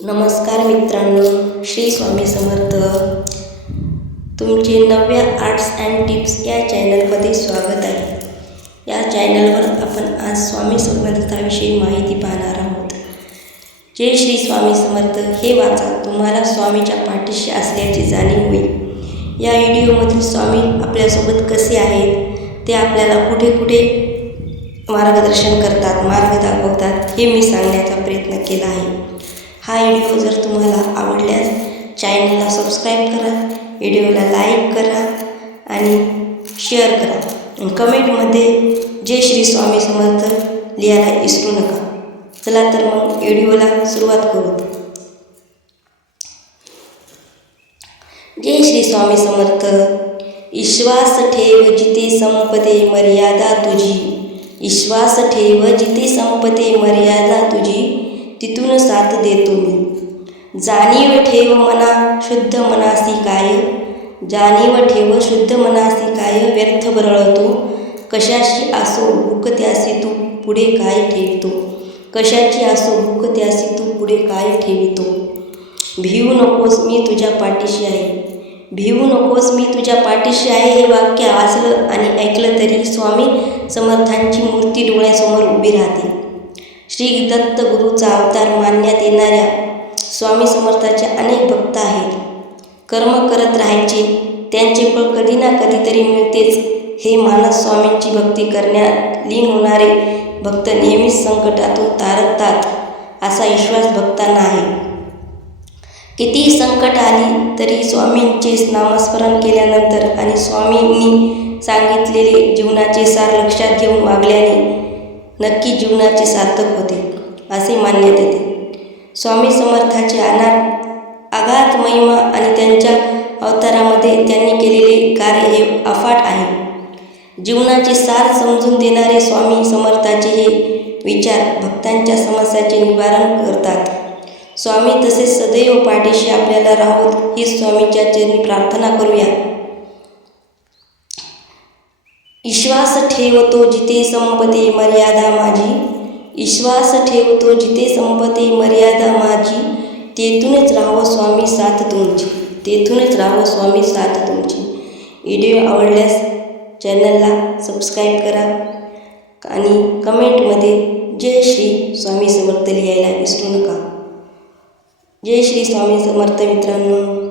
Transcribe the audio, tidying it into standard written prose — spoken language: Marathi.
नमस्कार मित्रांनो, श्री स्वामी समर्थ. तुमचे नव्या आर्ट्स अँड टिप्स या चॅनलमध्ये स्वागत आहे. या चॅनलवर आपण आज स्वामी समर्थाविषयी माहिती पाहणार आहोत. जय श्री स्वामी समर्थ हे वाचा, तुम्हाला स्वामीच्या पाठीशी असल्याची जाणीव होईल. या व्हिडिओमधील स्वामी आपल्यासोबत कसे आहेत, ते आपल्याला कुठे कुठे मार्गदर्शन करतात, मार्ग दाखवतात, हे मी सांगण्याचा प्रयत्न केला आहे. हा व्हिडिओ जर तुम्हाला आवडल्यास चॅनलला सबस्क्राईब करा, व्हिडिओला लाईक करा आणि शेअर करा. आणि कमेंटमध्ये जय श्री स्वामी समर्थ लिहायला विसरू नका. चला तर मग व्हिडिओला सुरुवात करू. जय श्री स्वामी समर्थ. विश्वास ठेव जिथे संपते मर्यादा तुझी, विश्वास ठेव जिथे संपते मर्यादा तुझी, तिथून साथ देतो मी. जाणीव ठेव मना शुद्ध मनासी काय, जाणीव ठेव शुद्ध मनासी काय, व्यर्थ बरळतो कशाची असो भूक त्यासी तू पुढे काय ठेवितो, कशाची असो भूक त्यासी तू पुढे काय ठेवितो. भिवू नकोस मी तुझ्या पाठीशी आहे, भिवू नकोस मी तुझ्या पाठीशी आहे. हे वाक्य वाचलं आणि ऐकलं तरी स्वामी समर्थांची मूर्ती डोळ्यासमोर उभी राहते. श्री दत्त गुरूचा अवतार मानण्यात येणाऱ्या स्वामी समर्थाचे अनेक भक्त आहेत. कर्म करत राहायचे, त्यांचे फळ कधी ना कधीतरी मिळतेच हे मानत स्वामींची भक्ती करण्यात लीन होणारे भक्त नेहमीच संकटातून तारतात असा विश्वास भक्तांना आहे. कितीही संकट आली तरी स्वामींचे नामस्मरण केल्यानंतर आणि स्वामींनी सांगितलेले जीवनाचे सार लक्षात घेऊन वागल्याने नक्की जीवनाचे सार्थक होते असे मानण्यात येते. स्वामी समर्थाचे अगाध महिमा आणि त्यांच्या अवतारामध्ये त्यांनी केलेले कार्य हे अफाट आहे. जीवनाचे सार समजून देणारे स्वामी समर्थाचे हे विचार भक्तांच्या समस्याचे निवारण करतात. स्वामी तसेच सदैव पाठीशी आपल्याला राहोत ही स्वामीच्या चरणी प्रार्थना करूया. विश्वास ठेवतो जिथे संपते मर्यादा माझी, विश्वास ठेवतो जिथे संपते मर्यादा माझी, तेथूनच राहो स्वामी साथ तुमची, तेथूनच राहो स्वामी साथ तुमची. व्हिडिओ आवडल्यास चॅनलला सबस्क्राईब करा आणि कमेंटमध्ये जय श्री स्वामी समर्थ लिहायला विसरू नका. जय श्री स्वामी समर्थ मित्रांनो.